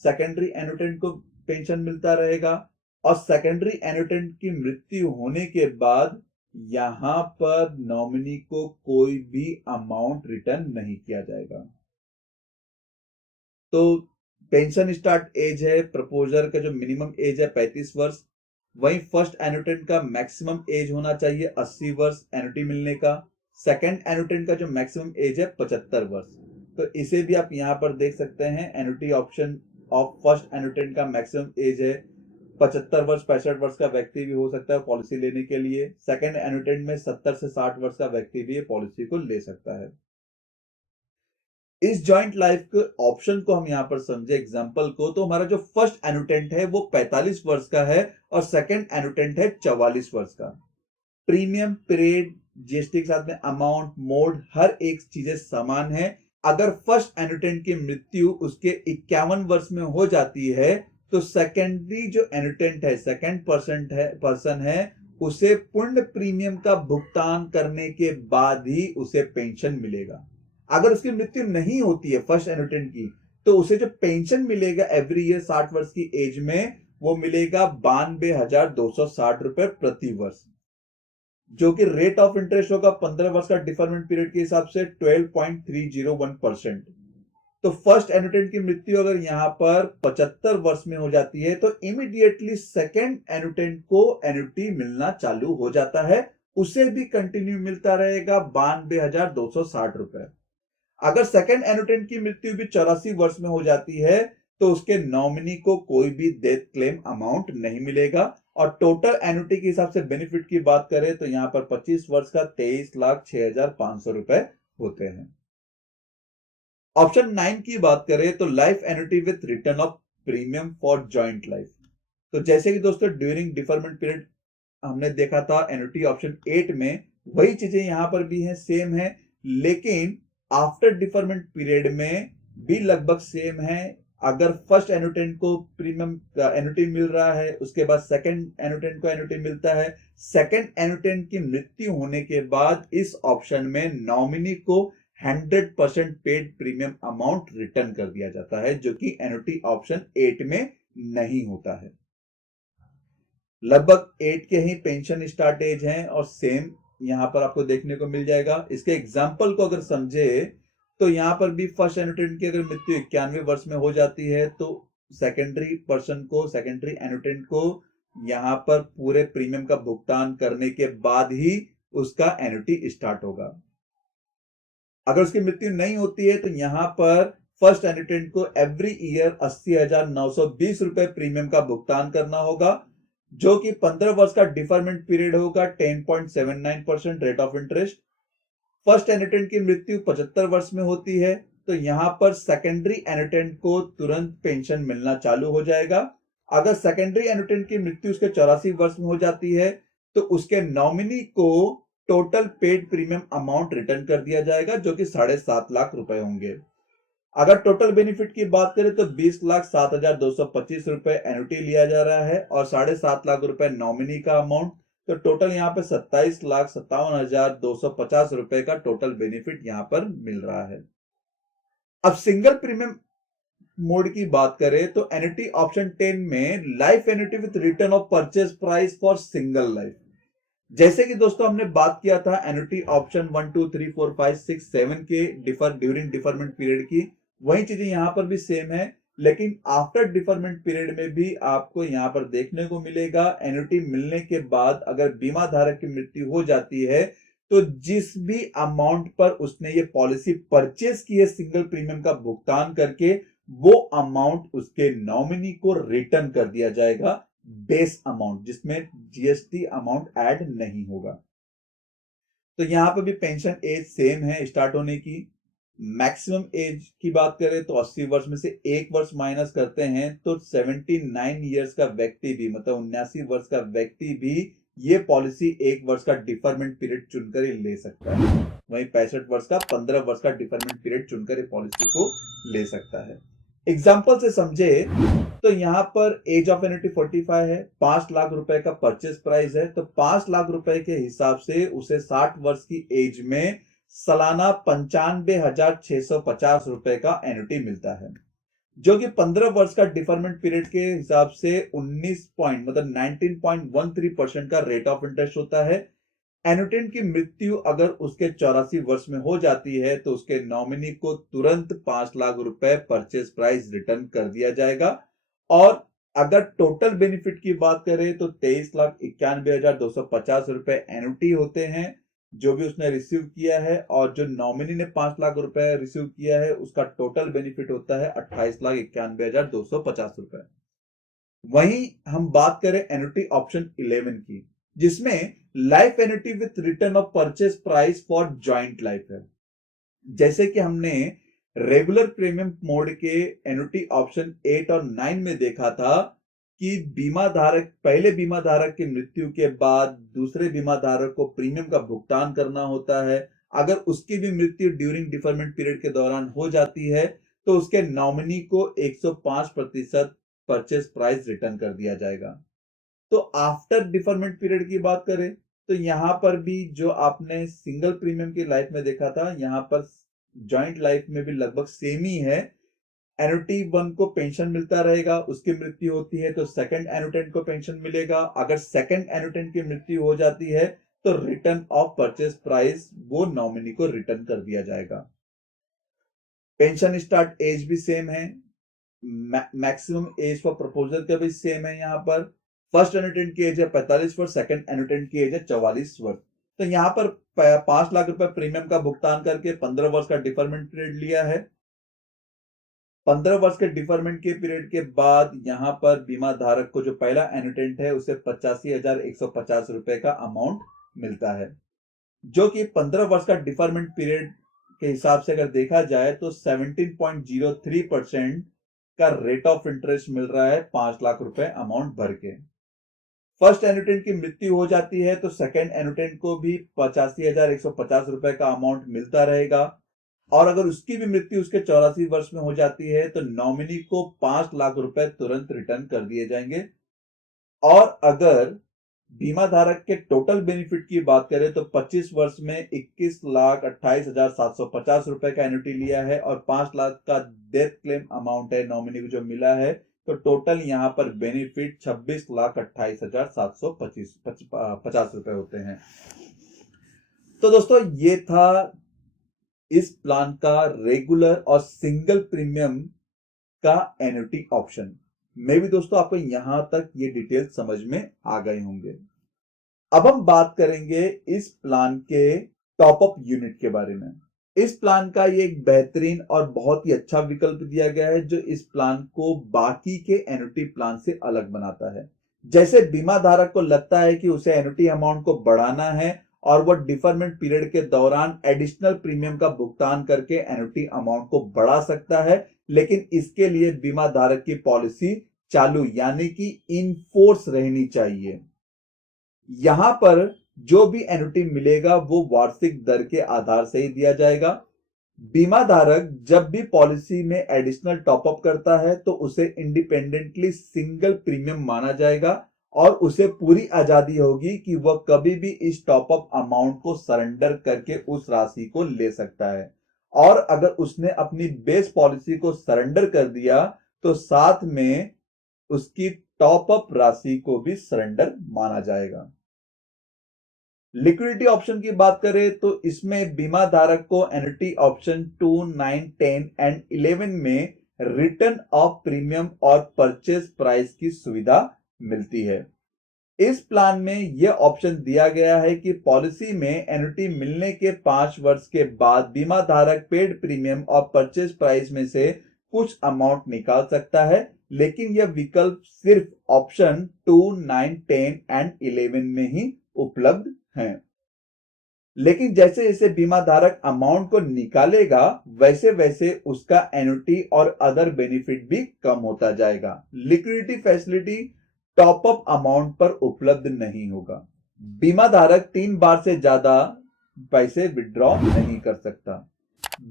सेकेंडरी एनुटेंट को पेंशन मिलता रहेगा और सेकेंडरी एनुटेंट की मृत्यु होने के बाद यहां पर नॉमिनी को कोई भी अमाउंट रिटर्न नहीं किया जाएगा। तो पेंशन स्टार्ट एज है, प्रपोजर का जो मिनिमम एज है 35 वर्ष, वहीं फर्स्ट एनुटेंट का मैक्सिमम एज होना चाहिए 80 वर्ष एनुटी मिलने का। सेकंड एनुटेंट का जो मैक्सिमम एज है 75 वर्ष। तो इसे भी आप यहां पर देख सकते हैं, एनुटी ऑप्शन ऑफ फर्स्ट एनुटेंट का मैक्सिमम एज है 75 वर्ष, 65 वर्ष का व्यक्ति भी हो सकता है पॉलिसी लेने के लिए। सेकंड एनुटेंट में 70 से 60 वर्ष का व्यक्ति भी ये पॉलिसी को ले सकता है। इस जॉइंट लाइफ के ऑप्शन को हम यहां पर समझे एग्जांपल को, तो हमारा जो फर्स्ट एनुटेंट है वो 45 वर्ष का है और सेकंड एनुटेंट है 44 वर्ष का। प्रीमियम पीरियड जीएसटी के साथ में अमाउंट मोड हर एक चीजें समान है। अगर फर्स्ट एनुटेंट की मृत्यु उसके 51 वर्ष में हो जाती है तो सेकेंडरी जो एनुटेंट है, सेकेंड पर्सन है उसे पूर्ण प्रीमियम का भुगतान करने के बाद ही उसे पेंशन मिलेगा। अगर उसकी मृत्यु नहीं होती है फर्स्ट एनुटेंट की तो उसे जो पेंशन मिलेगा एवरी ईयर 60 वर्ष की एज में वो मिलेगा 92,260 रुपए प्रति वर्ष, जो कि रेट ऑफ इंटरेस्ट होगा 15 वर्ष का डिफरमेंट पीरियड के हिसाब से 12.301%। तो फर्स्ट एनुटेंट की मृत्यु अगर यहां पर 75 वर्ष में हो जाती है तो इमीडिएटली सेकेंड एनुटेंट को एन्युटी मिलना चालू हो जाता है, उसे भी कंटिन्यू मिलता रहेगा 92,260 रुपए। अगर सेकंड एनुटेंट की मृत्यु भी 84 वर्ष में हो जाती है तो उसके नॉमिनी को कोई भी डेथ क्लेम अमाउंट नहीं मिलेगा। और टोटल एन्युटी के हिसाब से बेनिफिट की बात करें तो यहां पर 25 वर्ष का 23,06,500 रुपए होते हैं। ऑप्शन 9 की बात करें तो life annuity with return of premium for joint life. तो जैसे कि दोस्तों ड्यूरिंग डिफरमेंट पीरियड हमने देखा था एन्युटी ऑप्शन 8 में, वही चीजें यहां पर भी है, सेम है, लेकिन आफ्टर डिफरमेंट पीरियड में भी लगभग सेम है। अगर फर्स्ट एनुटेंट को प्रीमियम एनुटी मिल रहा है उसके बाद सेकंड एनुटेंट को एनुटी मिलता है, सेकंड एनुटेंट की मृत्यु होने के बाद इस ऑप्शन में नॉमिनी को 100% पेड प्रीमियम अमाउंट रिटर्न कर दिया जाता है, जो कि एनुटी ऑप्शन 8 में नहीं होता है। लगभग 8 के ही पेंशन स्टार्ट एज हैं और सेम यहां पर आपको देखने को मिल जाएगा। इसके एग्जाम्पल को अगर समझे तो यहां पर भी फर्स्ट एनुटेंट की अगर मृत्यु 91 वर्ष में हो जाती है तो सेकेंडरी पर्सन को, सेकेंडरी एनुटेंट को यहां पर पूरे प्रीमियम का भुगतान करने के बाद ही उसका एनुटी स्टार्ट होगा। अगर उसकी मृत्यु नहीं होती है तो यहां पर फर्स्ट एनुटेंट को एवरी ईयर 80,920 रुपए प्रीमियम का भुगतान करना होगा, जो कि 15 वर्ष का डिफरमेंट पीरियड होगा 10.79% रेट ऑफ इंटरेस्ट। फर्स्ट एनुटेंट की मृत्यु 75 वर्ष में होती है तो यहां पर सेकेंडरी एनुटेंट को तुरंत पेंशन मिलना चालू हो जाएगा। अगर सेकेंडरी एनुटेंट की मृत्यु उसके 84 वर्ष में हो जाती है तो उसके नॉमिनी को total paid premium amount return कर दिया जाएगा, जो कि 7.5 लाख रुपए होंगे। अगर टोटल बेनिफिट की बात करें तो 20,07,225 रुपए एनुटी लिया जा रहा है और 7.5 लाख रुपए नॉमिनी का अमाउंट, तो टोटल यहां पे 27,57,250 रुपए का टोटल बेनिफिट यहां पर मिल रहा है। अब सिंगल प्रीमियम मोड की बात करें तो एन्युटी ऑप्शन 10 में life annuity with return of purchase price for single life. जैसे कि दोस्तों हमने बात किया था एन्युटी ऑप्शन 1 2 3 4 5 6 7 के ड्यूरिंग डिफरमेंट पीरियड की, वही चीजें यहां पर भी सेम है, लेकिन आफ्टर डिफरमेंट पीरियड में भी आपको यहां पर देखने को मिलेगा एन्युटी मिलने के बाद अगर बीमा धारक की मृत्यु हो जाती है तो जिस भी अमाउंट पर उसने ये पॉलिसी परचेज की है सिंगल प्रीमियम का भुगतान करके, वो अमाउंट उसके नॉमिनी को रिटर्न कर दिया जाएगा, बेस अमाउंट जिसमें जीएसटी अमाउंट ऐड नहीं होगा। तो यहां पर भी पेंशन एज सेम है स्टार्ट होने की, मैक्सिमम एज की बात करें तो 80 वर्ष में से 1 वर्ष माइनस करते हैं तो 79 ईयर्स का व्यक्ति भी, मतलब 79 वर्ष का व्यक्ति भी ये पॉलिसी 1 वर्ष का डिफरमेंट पीरियड चुनकर ही ले सकता है। वहीं 65 वर्ष का 15 वर्ष का डिफरमेंट पीरियड चुनकर ये पॉलिसी को ले सकता है। एग्जाम्पल से समझे तो यहाँ पर एज ऑफ एन्युटी 45 है, 5 लाख रुपए का परचेस प्राइस है, तो 5 लाख रुपए के हिसाब से उसे 60 वर्ष की एज में सालाना 95,650 रुपए का एन्युटी मिलता है, जो कि 15 वर्ष का डिफरमेंट पीरियड के हिसाब से 19% का रेट ऑफ इंटरेस्ट होता है। एनुटेंट की मृत्यु अगर उसके 84 वर्ष में हो जाती है तो उसके नॉमिनी को तुरंत 5 लाख रुपए परचेस प्राइस रिटर्न कर दिया जाएगा। और अगर टोटल बेनिफिट की बात करें तो 23,91,250 रुपए एन्युटी होते हैं जो भी उसने रिसीव किया है, और जो नॉमिनी ने 5 लाख रुपए रिसीव किया है उसका टोटल बेनिफिट होता है 28,91,250 रुपए। वहीं हम बात करें एन्युटी ऑप्शन 11 की, जिसमें life annuity with return of purchase price for joint life है। जैसे कि हमने रेगुलर प्रीमियम मोड के एन्युटी ऑप्शन 8 और 9 में देखा था कि बीमा धारक, पहले बीमा धारक की मृत्यु के बाद दूसरे बीमा धारक को प्रीमियम का भुगतान करना होता है। अगर उसकी भी मृत्यु ड्यूरिंग डिफरमेंट पीरियड के दौरान हो जाती है तो उसके नॉमिनी को 105% परचेस प्राइस रिटर्न कर दिया जाएगा। तो आफ्टर डिफरमेंट पीरियड की बात करें तो यहां पर भी जो आपने सिंगल प्रीमियम की लाइफ में देखा था, यहां पर जॉइंट लाइफ में भी लगभग सेम ही है। एन्युटी 1 को पेंशन मिलता रहेगा, उसकी मृत्यु होती है तो सेकंड एन्युटेंट को पेंशन मिलेगा। अगर सेकंड एन्युटेंट की मृत्यु हो जाती है तो रिटर्न ऑफ परचेस प्राइस वो नॉमिनी को रिटर्न कर दिया जाएगा। पेंशन स्टार्ट एज भी सेम है, मैक्सिमम एज फॉर प्रपोजल का भी सेम है। यहाँ पर फर्स्ट एनुटेंट की एज है 45 वर्ष, सेकंड एनुटेंट की एज है 44 वर्ष। तो यहाँ पर 5 लाख रुपए प्रीमियम का भुगतान करके 15 वर्ष का डिफरमेंट पीरियड लिया है। 15 वर्ष के डिफरमेंट के पीरियड के बाद यहाँ पर बीमा धारक को जो पहला एनुटेंट है उसे 85,150 रुपए का अमाउंट मिलता है, जो कि 15 वर्ष का डिफरमेंट पीरियड के हिसाब से अगर देखा जाए तो 17.03% का रेट ऑफ इंटरेस्ट मिल रहा है 5 लाख रुपए अमाउंट भर के। फर्स्ट एनुटेंट की मृत्यु हो जाती है तो सेकंड एनुटेंट को भी 85,150 रुपए का अमाउंट मिलता रहेगा, और अगर उसकी भी मृत्यु उसके 84 वर्ष में हो जाती है तो नॉमिनी को 5 लाख रुपए तुरंत रिटर्न कर दिए जाएंगे। और अगर बीमा धारक के टोटल बेनिफिट की बात करें तो 25 वर्ष में 21,28,750 रुपए का एन्युटी लिया है और 5 लाख का डेथ क्लेम अमाउंट है नॉमिनी को जो मिला है, तो टोटल यहां पर बेनिफिट 26,28,750 रुपए होते हैं। तो दोस्तों ये था इस प्लान का रेगुलर और सिंगल प्रीमियम का एन्युटी ऑप्शन। मे भी दोस्तों आपको यहां तक ये डिटेल समझ में आ गए होंगे। अब हम बात करेंगे इस प्लान के टॉप अप यूनिट के बारे में। इस प्लान का ये एक बेहतरीन और बहुत ही अच्छा विकल्प दिया गया है जो इस प्लान को बाकी के एन्युटी प्लान से अलग बनाता है। जैसे बीमा धारक को लगता है कि उसे एन्युटी अमाउंट को बढ़ाना है और वह डिफरमेंट पीरियड के दौरान एडिशनल प्रीमियम का भुगतान करके एन्युटी अमाउंट को बढ़ा सकता है, लेकिन इसके लिए बीमा धारक की पॉलिसी चालू यानी कि इन फोर्स रहनी चाहिए। यहां पर जो भी एन्युटी मिलेगा वो वार्षिक दर के आधार से ही दिया जाएगा। बीमा धारक जब भी पॉलिसी में एडिशनल टॉपअप करता है तो उसे इंडिपेंडेंटली सिंगल प्रीमियम माना जाएगा और उसे पूरी आजादी होगी कि वह कभी भी इस टॉपअप अमाउंट को सरेंडर करके उस राशि को ले सकता है, और अगर उसने अपनी बेस पॉलिसी को सरेंडर कर दिया तो साथ में उसकी टॉपअप राशि को भी सरेंडर माना जाएगा। लिक्विडिटी ऑप्शन की बात करें तो इसमें बीमा धारक को एन्युटी ऑप्शन 2, 9, 10 एंड 11 में रिटर्न ऑफ प्रीमियम और परचेज प्राइस की सुविधा मिलती है। इस प्लान में यह ऑप्शन दिया गया है कि पॉलिसी में एन्युटी मिलने के 5 वर्ष के बाद बीमा धारक पेड प्रीमियम और परचेज प्राइस में से कुछ अमाउंट निकाल सकता है, लेकिन यह विकल्प सिर्फ ऑप्शन 2, 9, 10 एंड 11 में ही उपलब्ध हैं। लेकिन जैसे जैसे बीमा धारक अमाउंट को निकालेगा वैसे वैसे उसका एन्युटी और अदर बेनिफिट भी कम होता जाएगा। Liquidity facility top up amount पर उपलब्ध नहीं होगा। बीमा धारक 3 बार से ज्यादा पैसे विड्रॉ नहीं कर सकता।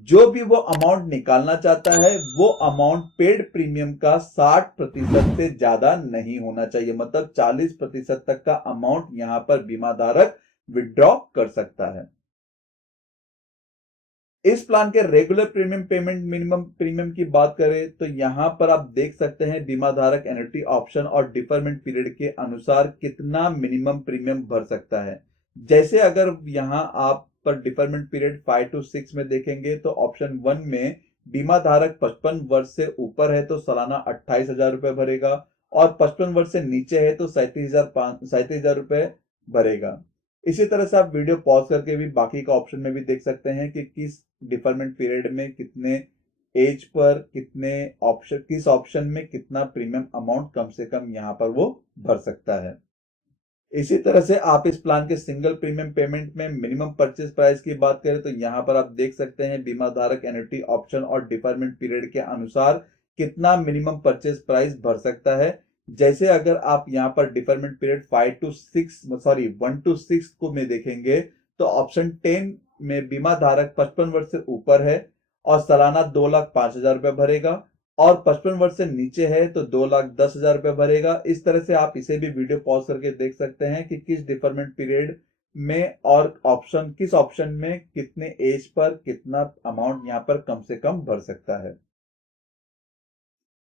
जो भी वो अमाउंट निकालना चाहता है वो अमाउंट पेड प्रीमियम का 60% से ज्यादा नहीं होना चाहिए, मतलब 40% तक का अमाउंट यहां पर बीमा धारक विड्रॉ कर सकता है। इस प्लान के regular premium payment minimum premium की बात करें तो यहां पर आप देख सकते हैं बीमा धारक एन्युटी ऑप्शन और डिफरमेंट पीरियड के अनुसार कितना मिनिमम प्रीमियम भर सकता है। जैसे अगर यहां आप पर डिफरमेंट पीरियड 5 to 6 में देखेंगे तो ऑप्शन 1 में बीमा धारक 55 वर्ष से ऊपर है तो सालाना 28,000 रुपए भरेगा, और 55 वर्ष से नीचे है तो 37,000 रुपए भरेगा। इसी तरह से आप वीडियो पॉज करके भी बाकी का ऑप्शन में भी देख सकते हैं कि किस डिफरमेंट पीरियड में कितने एज पर किस ऑप्शन में कितना प्रीमियम अमाउंट कम से कम यहां पर वो भर सकता है। इसी तरह से आप इस प्लान के सिंगल प्रीमियम पेमेंट में मिनिमम परचेज प्राइस की बात करें तो यहां पर आप देख सकते हैं बीमा धारक एन्युटी ऑप्शन और डिफरमेंट पीरियड के अनुसार कितना मिनिमम परचेज प्राइस भर सकता है। जैसे अगर आप यहां पर डिफरमेंट पीरियड 1 to 6 को में देखेंगे तो ऑप्शन 10 में बीमा धारक 55 वर्ष से ऊपर है और सालाना 2,05,000 रुपए भरेगा, और 55 वर्ष से नीचे है तो 2,10,000 रुपए भरेगा। इस तरह से आप इसे भी वीडियो पॉज करके देख सकते हैं कि किस डिफरमेंट पीरियड में और किस ऑप्शन में कितने एज पर कितना अमाउंट यहां पर कम से कम भर सकता है।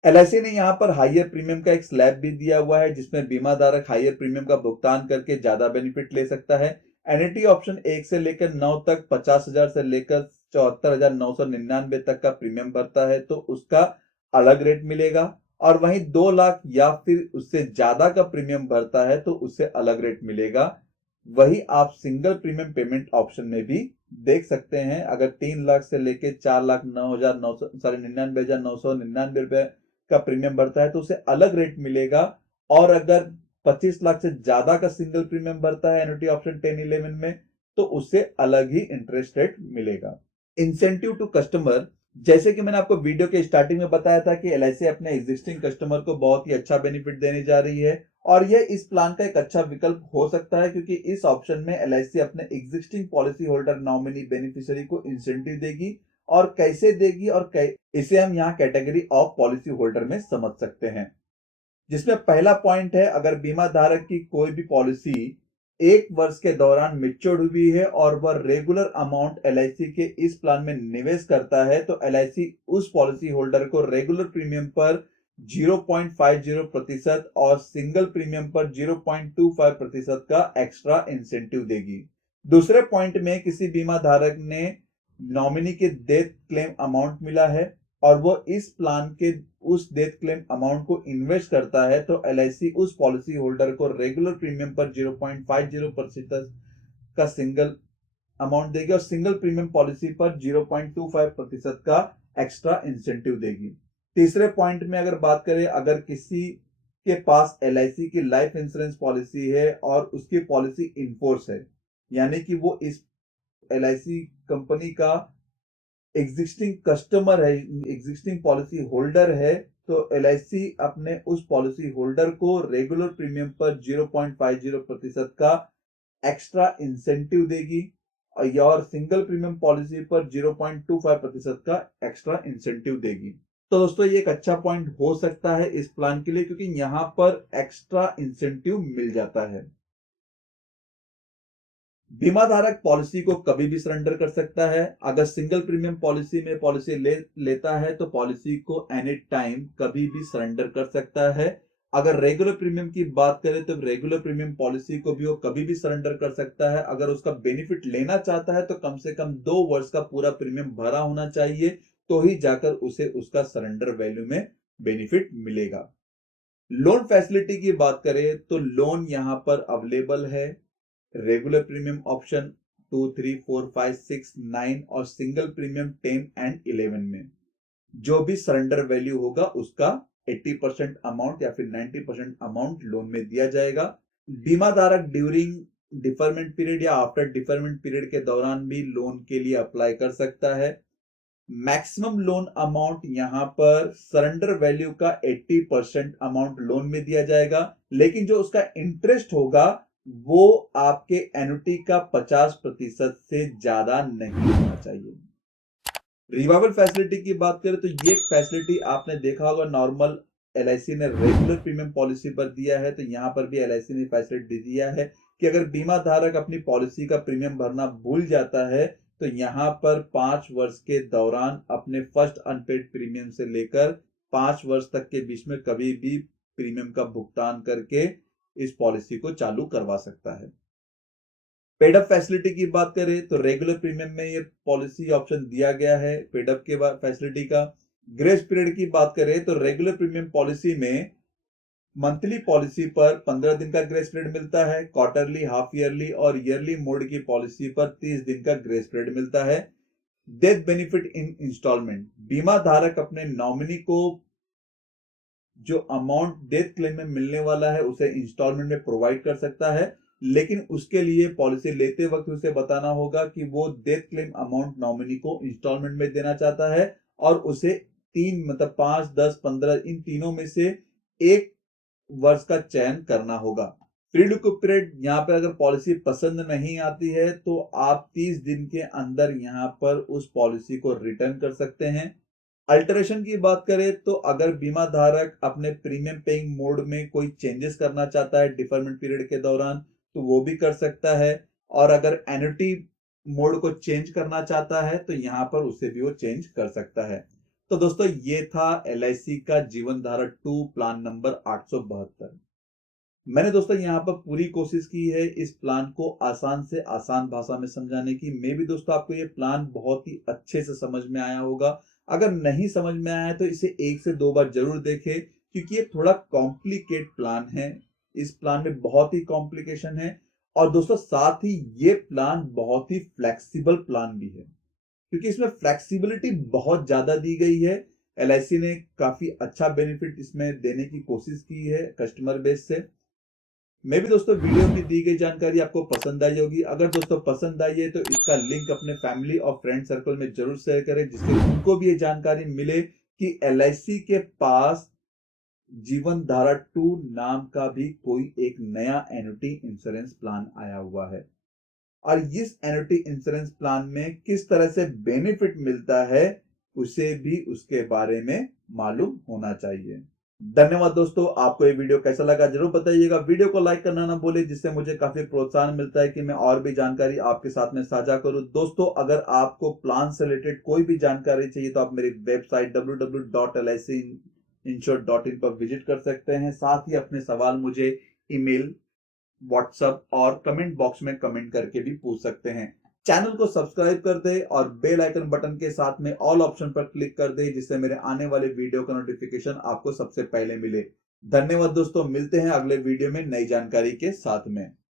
एलआईसी ने यहां पर हायर प्रीमियम का एक स्लैब भी दिया हुआ है जिसमें बीमा धारक हायर प्रीमियम का भुगतान करके ज्यादा बेनिफिट ले सकता है। एन्युटी ऑप्शन 1 से लेकर 9 तक 50,000 से लेकर 74,999 तक का प्रीमियम भरता है तो उसका अलग रेट मिलेगा, और वहीं 2 लाख या फिर उससे ज्यादा का प्रीमियम भरता है तो उससे अलग रेट मिलेगा। वही आप सिंगल प्रीमियम पेमेंट ऑप्शन में भी देख सकते हैं, अगर 3 लाख से लेकर 4,99,999 रुपए का प्रीमियम भरता है तो उसे अलग रेट मिलेगा, और अगर 25 लाख से ज्यादा का सिंगल प्रीमियम भरता है एन्युटी ऑप्शन 10-11 में तो उससे अलग ही इंटरेस्ट रेट मिलेगा। इंसेंटिव टू कस्टमर, जैसे कि मैंने आपको वीडियो के स्टार्टिंग में बताया था कि एलआईसी अपने एग्जिस्टिंग कस्टमर को बहुत ही अच्छा बेनिफिट देने जा रही है, और यह इस प्लान का एक अच्छा विकल्प हो सकता है क्योंकि इस ऑप्शन में एलआईसी अपने existing policy holder nominee beneficiary को इंसेंटिव देगी, और कैसे देगी और इसे हम यहाँ कैटेगरी ऑफ पॉलिसी होल्डर में समझ सकते हैं। जिसमें पहला पॉइंट है, अगर बीमा धारक की कोई भी पॉलिसी 1 वर्ष के दौरान मैच्योर हुई है और वह रेगुलर अमाउंट एलआईसी के इस प्लान में निवेश करता है तो एलआईसी उस पॉलिसी होल्डर को रेगुलर प्रीमियम पर 0.50% और सिंगल प्रीमियम पर 0.25% का एक्स्ट्रा इंसेंटिव देगी। दूसरे पॉइंट में किसी बीमा धारक ने नॉमिनी के डेथ क्लेम अमाउंट मिला है और वो इस प्लान के उस डेथ क्लेम अमाउंट को इन्वेस्ट करता है तो एलआईसी उस पॉलिसी होल्डर को रेगुलर प्रीमियम पर 0.50% का सिंगल अमाउंट देगी और सिंगल प्रीमियम पॉलिसी पर 0.25% का एक्स्ट्रा इंसेंटिव देगी। तीसरे पॉइंट में अगर बात करें, अगर किसी के पास एलआईसी की लाइफ इंश्योरेंस पॉलिसी है और उसकी पॉलिसी इनफोर्स है, यानी कि वो इस एलआईसी कंपनी का एग्जिस्टिंग कस्टमर है, एग्जिस्टिंग पॉलिसी होल्डर है, तो एलआईसी अपने उस पॉलिसी होल्डर को रेगुलर प्रीमियम पर 0.50% का एक्स्ट्रा इंसेंटिव देगी और सिंगल प्रीमियम पॉलिसी पर 0.25% का एक्स्ट्रा इंसेंटिव देगी। तो दोस्तों ये एक अच्छा पॉइंट हो सकता है इस प्लान के लिए क्योंकि यहां पर एक्स्ट्रा इंसेंटिव मिल जाता है। बीमा धारक पॉलिसी को कभी भी सरेंडर कर सकता है। अगर सिंगल प्रीमियम पॉलिसी में पॉलिसी लेता है तो पॉलिसी को एनी टाइम कभी भी सरेंडर कर सकता है। अगर रेगुलर प्रीमियम की बात करें तो रेगुलर प्रीमियम पॉलिसी को भी वो कभी भी सरेंडर कर सकता है। अगर उसका बेनिफिट लेना चाहता है तो कम से कम 2 वर्ष का पूरा प्रीमियम भरा होना चाहिए तो ही जाकर उसे उसका सरेंडर वैल्यू में बेनिफिट मिलेगा। लोन फैसिलिटी की बात करें तो लोन यहां पर अवेलेबल है रेगुलर प्रीमियम ऑप्शन 2, 3, 4, 5, 6, 9 और सिंगल प्रीमियम 10 and 11 में। जो भी सरेंडर वैल्यू होगा उसका 80% अमाउंट या फिर 90% अमाउंट लोन में दिया जाएगा। बीमा धारक ड्यूरिंग डिफरमेंट पीरियड या आफ्टर डिफरमेंट पीरियड के दौरान भी लोन के लिए अप्लाई कर सकता है। मैक्सिमम लोन अमाउंट यहां पर सरेंडर वैल्यू का 80% अमाउंट लोन में दिया जाएगा, लेकिन जो उसका इंटरेस्ट होगा वो आपके एन्युटी का 50% से ज्यादा नहीं होना चाहिए। रिवाइवल फैसिलिटी की बात करें तो ये फैसिलिटी आपने देखा होगा, नॉर्मल एलआईसी ने रेगुलर प्रीमियम पॉलिसी पर दिया है, तो यहां पर भी एलआईसी ने फैसिलिटी दिया है कि अगर बीमा धारक अपनी पॉलिसी का प्रीमियम भरना भूल जाता है तो यहां पर 5 वर्ष के दौरान अपने फर्स्ट अनपेड प्रीमियम से लेकर 5 वर्ष तक के बीच में कभी भी प्रीमियम का भुगतान करके इस पॉलिसी को चालू करवा सकता है। पेडअप फैसिलिटी की बात करें तो रेगुलर प्रीमियम में ये पॉलिसी ऑप्शन दिया गया है पेडअप के फैसिलिटी का। ग्रेस पीरियड की बात करें तो रेगुलर प्रीमियम पॉलिसी में मंथली पॉलिसी पर 15 दिन का ग्रेस पीरियड मिलता है, क्वार्टरली, हाफ ईयरली और ईयरली मोड की पॉलिसी पर 30 दिन का ग्रेस पीरियड मिलता है। डेथ बेनिफिट इन इंस्टॉलमेंट, बीमा धारक अपने नॉमिनी को जो अमाउंट डेथ क्लेम में मिलने वाला है उसे इंस्टॉलमेंट में प्रोवाइड कर सकता है, लेकिन उसके लिए पॉलिसी लेते वक्त उसे बताना होगा कि वो डेथ क्लेम अमाउंट नॉमिनी को इंस्टॉलमेंट में देना चाहता है और उसे 3 मतलब 5, 10, 15 इन तीनों में से एक वर्ष का चयन करना होगा। फ्री लुकअप पीरियड, यहाँ पर अगर पॉलिसी पसंद नहीं आती है तो आप 30 दिन के अंदर यहाँ पर उस पॉलिसी को रिटर्न कर सकते हैं। अल्टरेशन की बात करें तो अगर बीमा धारक अपने प्रीमियम पेइंग मोड में कोई चेंजेस करना चाहता है डिफरमेंट पीरियड के दौरान तो वो भी कर सकता है, और अगर एन्युटी मोड को चेंज करना चाहता है तो यहां पर उसे भी वो चेंज कर सकता है। तो दोस्तों ये था एलआईसी का जीवन धारा 2 प्लान नंबर 872। मैंने दोस्तों यहाँ पर पूरी कोशिश की है इस प्लान को आसान से आसान भाषा में समझाने की। मे भी दोस्तों आपको ये प्लान बहुत ही अच्छे से समझ में आया होगा। अगर नहीं समझ में आया है तो इसे 1 से 2 बार जरूर देखें, क्योंकि ये थोड़ा कॉम्प्लिकेट प्लान है। इस प्लान में बहुत ही कॉम्प्लिकेशन है, और दोस्तों साथ ही ये प्लान बहुत ही फ्लेक्सिबल प्लान भी है, क्योंकि इसमें फ्लेक्सिबिलिटी बहुत ज्यादा दी गई है। एलआईसी ने काफी अच्छा बेनिफिट इसमें देने की कोशिश की है कस्टमर बेस से। मैं भी दोस्तों वीडियो में दी गई जानकारी आपको पसंद आई होगी। अगर दोस्तों पसंद आई है तो इसका लिंक अपने फैमिली और फ्रेंड सर्कल में जरूर शेयर करें, जिससे उनको भी ये जानकारी मिले कि एलआईसी के पास जीवन धारा 2 नाम का भी कोई एक नया एन्युटी इंश्योरेंस प्लान आया हुआ है, और इस एन्युटी इंश्योरेंस प्लान में किस तरह से बेनिफिट मिलता है उसे भी उसके बारे में मालूम होना चाहिए। धन्यवाद दोस्तों, आपको ये वीडियो कैसा लगा जरूर बताइएगा। वीडियो को लाइक करना ना भूले, जिससे मुझे काफी प्रोत्साहन मिलता है कि मैं और भी जानकारी आपके साथ में साझा करूं। दोस्तों अगर आपको प्लान से रिलेटेड कोई भी जानकारी चाहिए तो आप मेरी वेबसाइट www.licinsurance.in पर विजिट कर सकते हैं। साथ ही अपने सवाल मुझे ईमेल, व्हाट्सएप और कमेंट बॉक्स में कमेंट करके भी पूछ सकते हैं। चैनल को सब्सक्राइब कर दे और बेल आइकन बटन के साथ में ऑल ऑप्शन पर क्लिक कर दे, जिससे मेरे आने वाले वीडियो का नोटिफिकेशन आपको सबसे पहले मिले। धन्यवाद दोस्तों, मिलते हैं अगले वीडियो में नई जानकारी के साथ में।